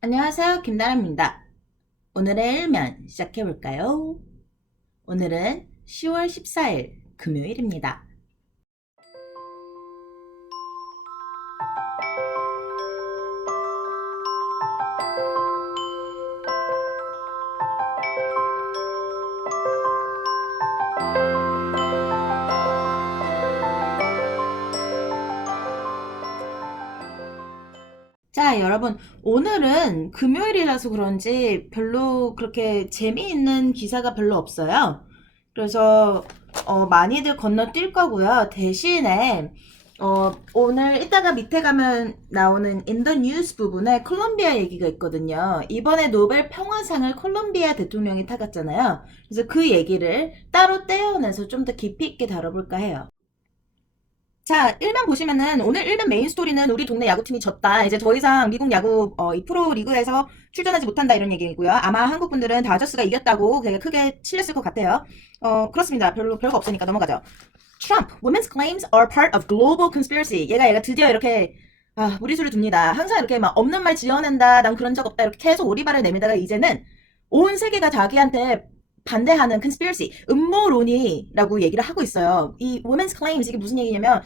안녕하세요. 김나라입니다. 오늘의 일면 시작해볼까요? 오늘은 10월 14일 금요일입니다. 자, 여러분, 오늘은 금요일이라서 그런지 별로 그렇게 재미있는 기사가 별로 없어요. 그래서 많이들 건너뛸 거고요. 대신에 오늘 이따가 밑에 가면 나오는 In the News 부분에 콜롬비아 얘기가 있거든요. 이번에 노벨 평화상을 콜롬비아 대통령이 타갔잖아요. 그래서 그 얘기를 따로 떼어내서 좀 더 깊이 있게 다뤄볼까 해요. 자, 1면 보시면은 오늘 1면 메인 스토리는 우리 동네 야구팀이 졌다. 이제 더 이상 미국 야구 이 프로 리그에서 출전하지 못한다 이런 얘기고요. 아마 한국 분들은 다저스가 이겼다고 되게 크게 실렸을 것 같아요. 그렇습니다. 별거 없으니까 넘어가죠. Trump, women's claims are part of global conspiracy. 얘가 드디어 이렇게 무리수를 둡니다. 항상 이렇게 막 없는 말 지어낸다. 난 그런 적 없다. 이렇게 계속 오리발을 내밀다가 이제는 온 세계가 자기한테 반대하는 conspiracy, 음모론이라고 얘기를 하고 있어요. 이 women's claims 이게 무슨 얘기냐면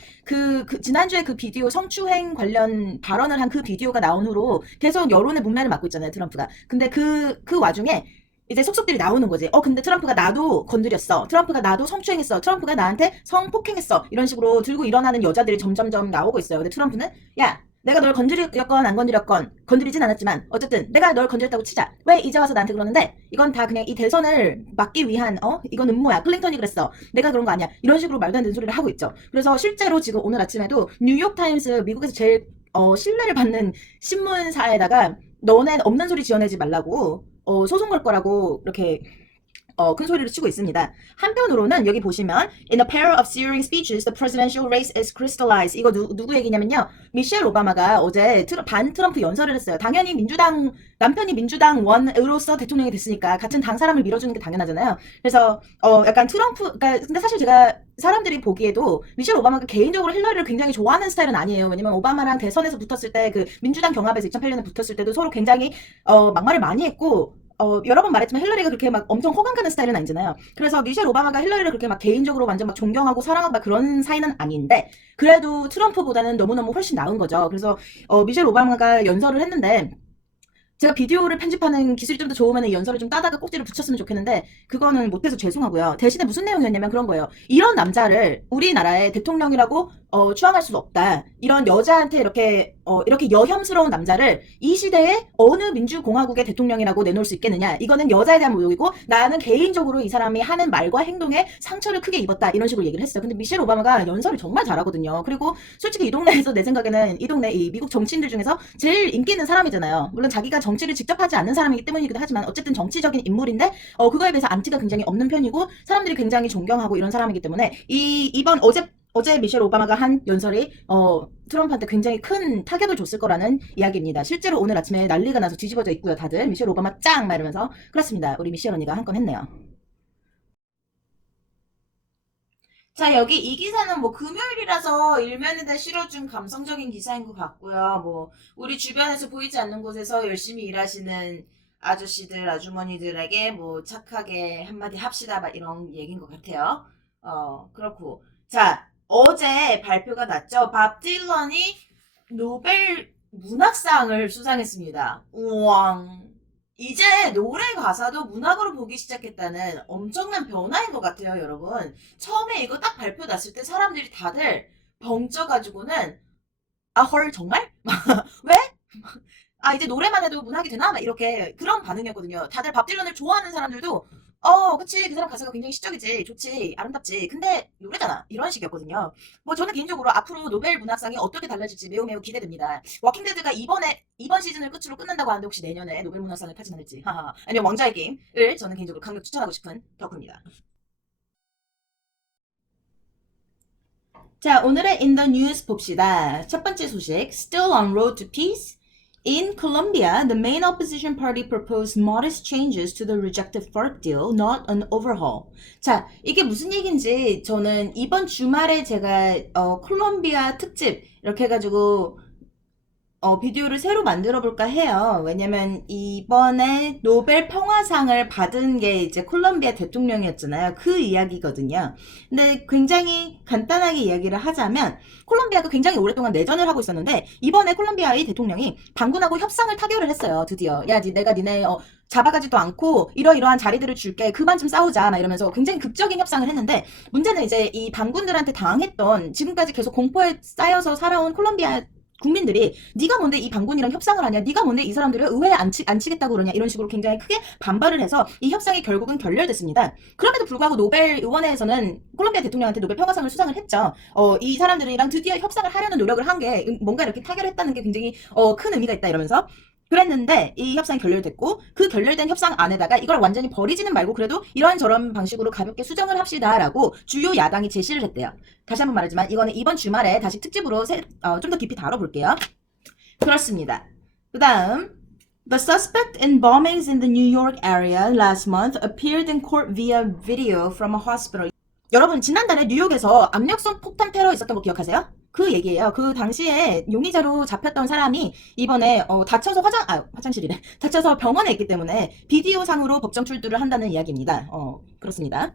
지난주에 그 비디오 성추행 관련 발언을 한 그 비디오가 나온 후로 계속 여론의 문매를 맞고 있잖아요, 트럼프가. 근데 그 와중에 이제 속속들이 나오는 거지. 근데 트럼프가 나도 건드렸어. 트럼프가 나도 성추행했어. 트럼프가 나한테 성폭행했어. 이런 식으로 들고 일어나는 여자들이 점점점 나오고 있어요. 근데 트럼프는 야, 내가 널 건드렸건 안 건드렸건 건드리진 않았지만 어쨌든 내가 널 건드렸다고 치자. 왜 이제 와서 나한테 그러는데 이건 다 그냥 이 대선을 막기 위한 이건 음모야. 클린턴이 그랬어. 내가 그런 거 아니야. 이런 식으로 말도 안 되는 소리를 하고 있죠. 그래서 실제로 지금 오늘 아침에도 뉴욕타임스 미국에서 제일 신뢰를 받는 신문사에다가 너네 없는 소리 지어내지 말라고 소송 걸 거라고 이렇게 큰 소리를 치고 있습니다. 한편으로는 여기 보시면 In a pair of searing speeches, the presidential race is crystallized. 이거 누구 얘기냐면요. 미셸 오바마가 어제 반 트럼프 연설을 했어요. 당연히 남편이 민주당 원으로서 대통령이 됐으니까 같은 당 사람을 밀어주는 게 당연하잖아요. 그래서 약간 그러니까 근데 사실 제가 사람들이 보기에도 미셸 오바마가 개인적으로 힐러리를 굉장히 좋아하는 스타일은 아니에요. 왜냐면 오바마랑 대선에서 붙었을 때 그 민주당 경합에서 2008년에 붙었을 때도 서로 굉장히 막말을 많이 했고 여러 번 말했지만 힐러리가 그렇게 막 엄청 호감 가는 스타일은 아니잖아요. 그래서 미셸 오바마가 힐러리를 그렇게 막 개인적으로 완전 막 존경하고 사랑하고 막 그런 사이는 아닌데 그래도 트럼프보다는 너무너무 훨씬 나은 거죠. 그래서 미셸 오바마가 연설을 했는데 제가 비디오를 편집하는 기술이 좀 더 좋으면 연설을 좀 따다가 꼭지를 붙였으면 좋겠는데 그거는 못해서 죄송하고요. 대신에 무슨 내용이었냐면 그런 거예요. 이런 남자를 우리나라의 대통령이라고 추앙할 수 없다. 이런 여자한테 이렇게 여혐스러운 남자를 이 시대에 어느 민주공화국의 대통령이라고 내놓을 수 있겠느냐. 이거는 여자에 대한 모욕이고 나는 개인적으로 이 사람이 하는 말과 행동에 상처를 크게 입었다. 이런 식으로 얘기를 했어요. 근데 미셸 오바마가 연설을 정말 잘하거든요. 그리고 솔직히 이 동네에서 내 생각에는 이 동네 이 미국 정치인들 중에서 제일 인기 있는 사람이잖아요. 물론 자기가 정치를 직접 하지 않는 사람이기 때문이기도 하지만 어쨌든 정치적인 인물인데 그거에 비해서 안티가 굉장히 없는 편이고 사람들이 굉장히 존경하고 이런 사람이기 때문에 이번 어제 미셸 오바마가 한 연설이 트럼프한테 굉장히 큰 타격을 줬을 거라는 이야기입니다. 실제로 오늘 아침에 난리가 나서 뒤집어져 있고요. 다들 미셸 오바마 짱! 막 이러면서 그렇습니다. 우리 미셸 언니가 한 건 했네요. 자, 여기 이 기사는 뭐 금요일이라서 일면에다 실어준 감성적인 기사인 것 같고요. 뭐 우리 주변에서 보이지 않는 곳에서 열심히 일하시는 아저씨들, 아주머니들에게 뭐 착하게 한마디 합시다 막 이런 얘기인 것 같아요. 그렇고. 자, 어제 발표가 났죠. 밥 딜런이 노벨 문학상을 수상했습니다. 우왕. 이제 노래 가사도 문학으로 보기 시작했다는 엄청난 변화인 것 같아요, 여러분. 처음에 이거 딱 발표 났을 때 사람들이 다들 벙쪄가지고는 헐, 정말? 왜? 이제 노래만 해도 문학이 되나? 막 이렇게 그런 반응이었거든요. 다들 밥 딜런을 좋아하는 사람들도 그치. 그 사람 가사가 굉장히 시적이지. 좋지. 아름답지. 근데 노래잖아. 이런 식이었거든요. 뭐 저는 개인적으로 앞으로 노벨 문학상이 어떻게 달라질지 매우 매우 기대됩니다. 워킹데드가 이번 시즌을 끝으로 끝난다고 하는데 혹시 내년에 노벨 문학상을 타진 않을지. 하하. 아니면 왕좌의 게임을 저는 개인적으로 강력 추천하고 싶은 덕후입니다. 자, 오늘의 In the News 봅시다. 첫 번째 소식. Still on road to peace? In Colombia, the main opposition party proposed modest changes to the rejected FARC deal, not an overhaul. 자, 이게 무슨 얘기인지 저는 이번 주말에 제가 콜롬비아 특집 이렇게 해가지고 비디오를 새로 만들어 볼까 해요. 왜냐면 이번에 노벨 평화상을 받은 게 이제 콜롬비아 대통령이었잖아요. 그 이야기거든요. 근데 굉장히 간단하게 이야기를 하자면 콜롬비아가 굉장히 오랫동안 내전을 하고 있었는데 이번에 콜롬비아의 대통령이 반군하고 협상을 타결을 했어요. 드디어. 야, 내가 니네 잡아가지도 않고 이러이러한 자리들을 줄게. 그만 좀 싸우자. 막 이러면서 굉장히 극적인 협상을 했는데 문제는 이제 이 반군들한테 당했던 지금까지 계속 공포에 쌓여서 살아온 콜롬비아 국민들이 네가 뭔데 이 반군이랑 협상을 하냐, 네가 뭔데 이 사람들을 의회에 안 치겠다고 그러냐, 이런 식으로 굉장히 크게 반발을 해서 이 협상이 결국은 결렬됐습니다. 그럼에도 불구하고 노벨 의원회에서는 콜롬비아 대통령한테 노벨 평화상을 수상을 했죠. 이 사람들이랑 드디어 협상을 하려는 노력을 한 게 뭔가 이렇게 타결했다는 게 굉장히 큰 의미가 있다 이러면서 그랬는데 이 협상이 결렬됐고 그 결렬된 협상 안에다가 이걸 완전히 버리지는 말고 그래도 이런저런 방식으로 가볍게 수정을 합시다라고 주요 야당이 제시를 했대요. 다시 한번 말하지만 이거는 이번 주말에 다시 특집으로 좀 더 깊이 다뤄볼게요. 그렇습니다. 그 다음 The suspect in bombings in the New York area last month appeared in court via video from a hospital. 여러분 지난달에 뉴욕에서 압력성 폭탄 테러 있었던 거 기억하세요? 그 얘기예요. 그 당시에 용의자로 잡혔던 사람이 이번에 다쳐서 화장실이래. 다쳐서 병원에 있기 때문에 비디오 상으로 법정 출두를 한다는 이야기입니다. 그렇습니다.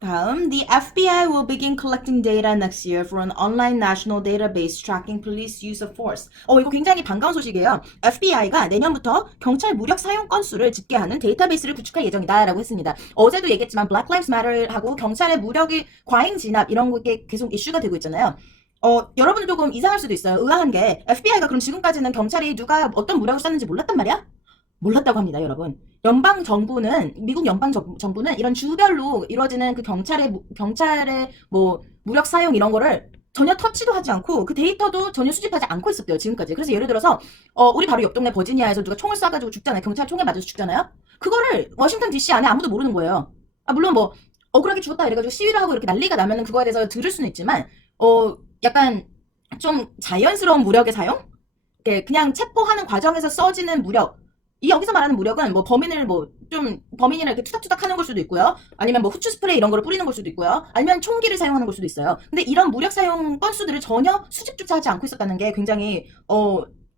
다음, the FBI will begin collecting data next year for an online national database tracking police use of force. 이거 굉장히 반가운 소식이에요. FBI가 내년부터 경찰 무력 사용 건수를 집계하는 데이터베이스를 구축할 예정이다라고 했습니다. 어제도 얘기했지만 Black Lives Matter하고 경찰의 무력의 과잉 진압 이런 게 계속 이슈가 되고 있잖아요. 여러분은 조금 이상할 수도 있어요. 의아한 게 FBI가 그럼 지금까지는 경찰이 누가 어떤 무력을 썼는지 몰랐단 말이야? 몰랐다고 합니다, 여러분. 미국 연방 정부는 이런 주별로 이루어지는 그 경찰의 뭐 무력 사용 이런 거를 전혀 터치도 하지 않고 그 데이터도 전혀 수집하지 않고 있었대요, 지금까지. 그래서 예를 들어서 우리 바로 옆 동네 버지니아에서 누가 총을 쏴가지고 죽잖아요. 경찰 총에 맞아서 죽잖아요. 그거를 워싱턴 DC 안에 아무도 모르는 거예요. 물론 뭐 억울하게 죽었다 이래가지고 시위를 하고 이렇게 난리가 나면은 그거에 대해서 들을 수는 있지만 약간 좀 자연스러운 무력의 사용? 그냥 체포하는 과정에서 써지는 무력. 이 여기서 말하는 무력은 뭐 범인이랑 이렇게 투닥투닥 하는 걸 수도 있고요. 아니면 뭐 후추 스프레이 이런 거를 뿌리는 걸 수도 있고요. 아니면 총기를 사용하는 걸 수도 있어요. 근데 이런 무력 사용 건수들을 전혀 수집조차 하지 않고 있었다는 게 굉장히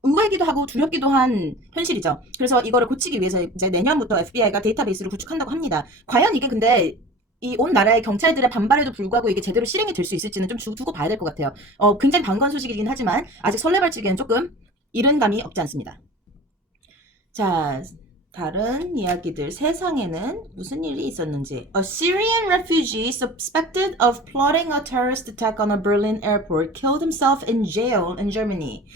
의외기도 하고 두렵기도 한 현실이죠. 그래서 이거를 고치기 위해서 이제 내년부터 FBI가 데이터베이스를 구축한다고 합니다. 과연 이게 근데 이 온 나라의 경찰들의 반발에도 불구하고 이게 제대로 실행이 될 수 있을지는 좀 두고 봐야 될 것 같아요. 굉장히 반가운 소식이긴 하지만 아직 설레발치기엔 조금 이른 감이 없지 않습니다. 자, 다른 이야기들. 세상에는 무슨 일이 있었는지. A Syrian refugee suspected of plotting a terrorist attack on a Berlin airport killed himself in jail in Germany.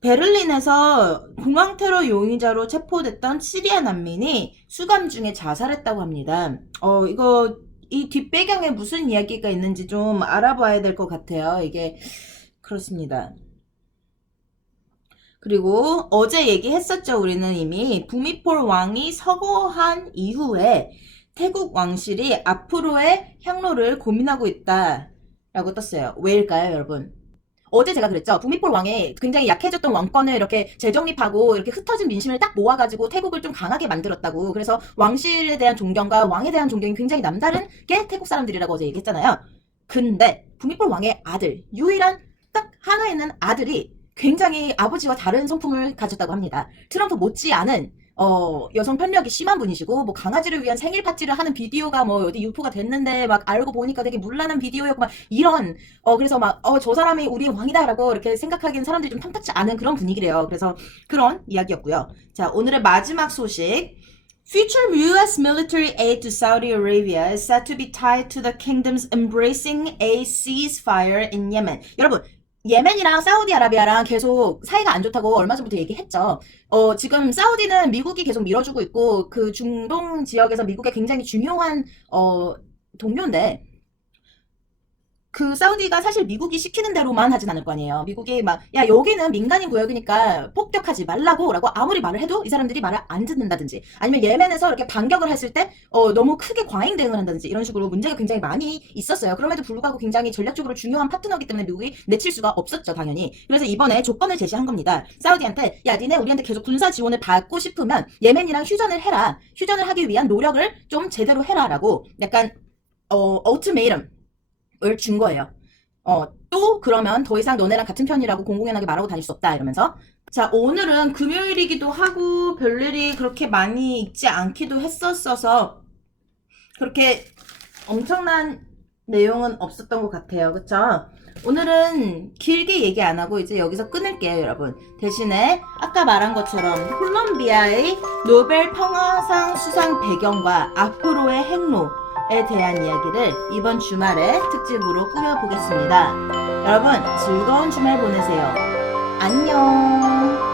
베를린에서 공항 테러 용의자로 체포됐던 시리아 난민이 수감 중에 자살했다고 합니다. 이 뒷배경에 무슨 이야기가 있는지 좀 알아봐야 될 것 같아요. 이게 그렇습니다. 그리고 어제 얘기했었죠. 우리는 이미 부미폴 왕이 서거한 이후에 태국 왕실이 앞으로의 향로를 고민하고 있다라고 떴어요. 왜일까요, 여러분? 어제 제가 그랬죠. 부미폴 왕이 굉장히 약해졌던 왕권을 이렇게 재정립하고 이렇게 흩어진 민심을 딱 모아가지고 태국을 좀 강하게 만들었다고. 그래서 왕실에 대한 존경과 왕에 대한 존경이 굉장히 남다른 게 태국 사람들이라고 어제 얘기했잖아요. 근데 부미폴 왕의 아들, 유일한 딱 하나 있는 아들이 굉장히 아버지와 다른 성품을 가졌다고 합니다. 트럼프 못지않은 여성 편력이 심한 분이시고 뭐 강아지를 위한 생일 파티를 하는 비디오가 뭐 어디 유포가 됐는데 막 알고 보니까 되게 문란한 비디오였고 막 이런 그래서 막 저 사람이 우리의 왕이다라고 이렇게 생각하기엔 사람들이 좀 탐탁지 않은 그런 분위기래요. 그래서 그런 이야기였고요. 자, 오늘의 마지막 소식. Future U.S. military aid to Saudi Arabia is said to be tied to the kingdom's embracing a ceasefire in Yemen. 여러분, 예멘이랑 사우디아라비아랑 계속 사이가 안 좋다고 얼마 전부터 얘기했죠. 지금 사우디는 미국이 계속 밀어주고 있고 그 중동 지역에서 미국의 굉장히 중요한 동료인데 그 사우디가 사실 미국이 시키는 대로만 하진 않을 거 아니에요. 미국이 막 야 여기는 민간인 구역이니까 폭격하지 말라고 라고 아무리 말을 해도 이 사람들이 말을 안 듣는다든지 아니면 예멘에서 이렇게 반격을 했을 때 너무 크게 과잉 대응을 한다든지 이런 식으로 문제가 굉장히 많이 있었어요. 그럼에도 불구하고 굉장히 전략적으로 중요한 파트너이기 때문에 미국이 내칠 수가 없었죠, 당연히. 그래서 이번에 조건을 제시한 겁니다. 사우디한테 야 니네 우리한테 계속 군사 지원을 받고 싶으면 예멘이랑 휴전을 해라. 휴전을 하기 위한 노력을 좀 제대로 해라 라고 약간 ultimatum 을 준 거예요. 또 그러면 더 이상 너네랑 같은 편이라고 공공연하게 말하고 다닐 수 없다 이러면서. 자, 오늘은 금요일이기도 하고 별일이 그렇게 많이 있지 않기도 했었어서 그렇게 엄청난 내용은 없었던 것 같아요. 그쵸? 오늘은 길게 얘기 안 하고 이제 여기서 끊을게요, 여러분. 대신에 아까 말한 것처럼 콜롬비아의 노벨 평화상 수상 배경과 앞으로의 행로에 대한 이야기를 이번 주말에 특집으로 꾸며보겠습니다. 여러분, 즐거운 주말 보내세요. 안녕.